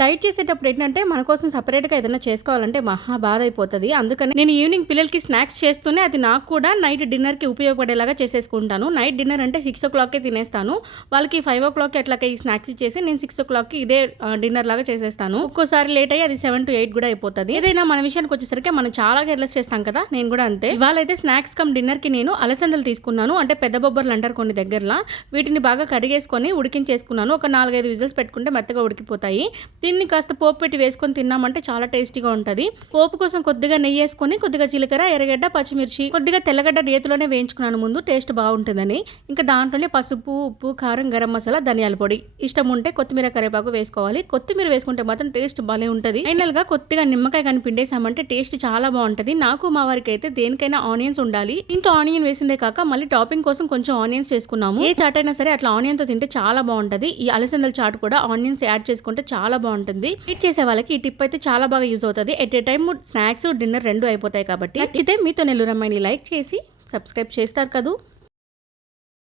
Diet చేసేటప్పుడు ఏంటంటే మన కోసం సపరేట్గా ఏదైనా చేసుకోవాలంటే మహా బాధ అయిపోతుంది. అందుకని నేను ఈవినింగ్ పిల్లలకి స్నాక్స్ చేస్తూనే అది నాకు కూడా నైట్ డిన్నర్కి ఉపయోగపడేలాగా చేసేసుకుంటాను. నైట్ డిన్నర్ అంటే 6 తినేస్తాను. వాళ్ళకి 5 అట్లాగే ఈ స్నాక్స్ ఇచ్చేసి నేను 6 ఇదే డిన్నర్ లాగా చేసేస్తాను. ఒక్కోసారి లేట్ అయ్యి అది 7 to 8 కూడా అయిపోతుంది. ఏదైనా మన విషయానికి వచ్చేసరికి మనం చాలా కేర్లెస్ చేస్తాం కదా, నేను కూడా అంతే. ఇవాళ అయితే స్నాక్స్ కమ్ డిన్నర్కి నేను అలసందలు తీసుకున్నాను. అంటే పెద్ద బొబ్బర్లు అంటారు కొన్ని దగ్గరలో. వీటిని బాగా కడిగేసుకొని ఉడికించేసుకున్నాను. ఒక 4-5 విజిల్స్ పెట్టుకుంటే మెత్తగా ఉడికిపోతాయి. దీన్ని కాస్త పోపు పెట్టి వేసుకొని తిన్నామంటే చాలా టేస్టీగా ఉంటుంది. పోపు కోసం కొద్దిగా నెయ్యి వేసుకొని కొద్దిగా జీలకర్ర, ఎర్రగడ్డ, పచ్చిమిర్చి, కొద్దిగా తెల్లగడ్డ నేతిలోనే వేయించుకున్నాను ముందు, టేస్ట్ బాగుంటుందని. ఇంకా దాంట్లోనే పసుపు, ఉప్పు, కారం, గరం మసాలా, ధనియాల పొడి, ఇష్టం ఉంటే కొత్తిమీర, కరివేపాకు వేసుకోవాలి. కొత్తిమీర వేసుకుంటే మాత్రం టేస్ట్ భలే ఉంటుంది. ఫైనల్ గా కొద్దిగా నిమ్మకాయ కానీ పిండేసామంటే టేస్ట్ చాలా బాగుంటుంది. నాకు మా వారికి అయితే దేనికైనా ఆనియన్స్ ఉండాలి. ఇంట్లో ఆనియన్ వేసిందే కాక మళ్ళీ టాపింగ్ కోసం కొంచెం ఆనియన్స్ చేసుకున్నాము. ఏ చాట్ అయినా సరే అట్లా ఆనియన్ తో తింటే చాలా బాగుంటది. ఈ అలసందల చాట్ కూడా ఆనియన్స్ యాడ్ చేసుకుంటే చాలా బాగుంటుంది. డైట్ చేసే వాళ్ళకి ఈ టిప్ అయితే చాలా బాగా యూజ్ అవుతుంది. At a time snacks, dinner 2 అయిపోతాయి కాబట్టి. నచ్చితే మీతో నెల్లూరు అమ్మాయిని లైక్ చేసి సబ్స్క్రైబ్ చేస్తారు కదూ.